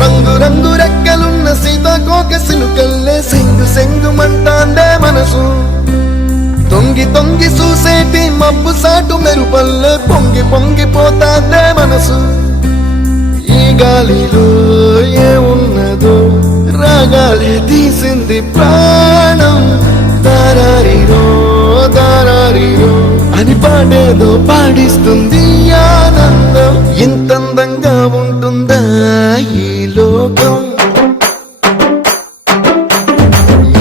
రంగు రంగు రెక్కలున్న సీతాకోక సిలుకల్లే సెంగు సెంగు మంటాందే మనసు తొంగి తొంగి చూసేటి మబ్బు సాటు మెరుపల్లే పొంగి పొంగిపోతాందే మనసు ఈ గాలిలో ఏమున్నదో రాగాలే తీసింది ప్రాణం దారారిరో దారారిరో అని పాడేదో పాడిస్తుంది ఆనందం ఇంతందంగా ఉంటుందా ఈ లోకం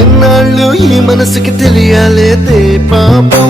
ఇన్నాళ్ళు ఈ మనసుకి తెలియాలేదే పాపం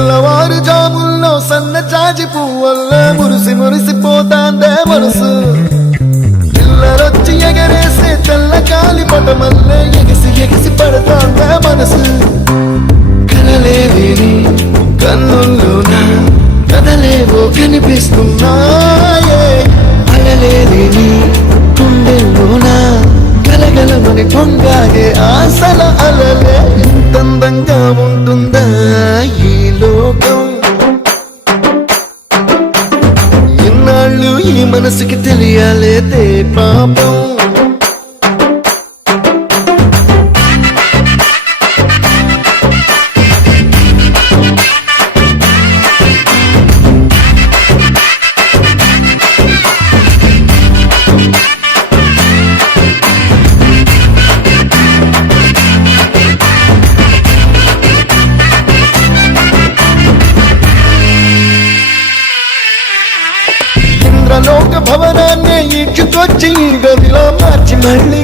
తెల్లవారుజాముల్లో సన్న జాజి పువ్వల్లే మురిసి మురిసిపోతాందే మనసు పిల్లరొచ్చి ఎగరేసే తెల్ల కాలి పటమల్లే ఎగిసి ఎగిసి పడతాందే మనసు కలలేని కన్నుల్లోన కదలేవో కనిపిస్తున్నాయే అలలేని గుండెల్లోన గలగలమని పొంగాగే ఆశల అలలే ఇంతందంగా ఉంటుందా ఈ లోకం ఇన్నాళ్ళు ఈ మనసుకి తెలియాలేదే పాపం లోక భవనాన్ని ఈడ్చుకొచ్చి గదిలో మార్చి మళ్ళీ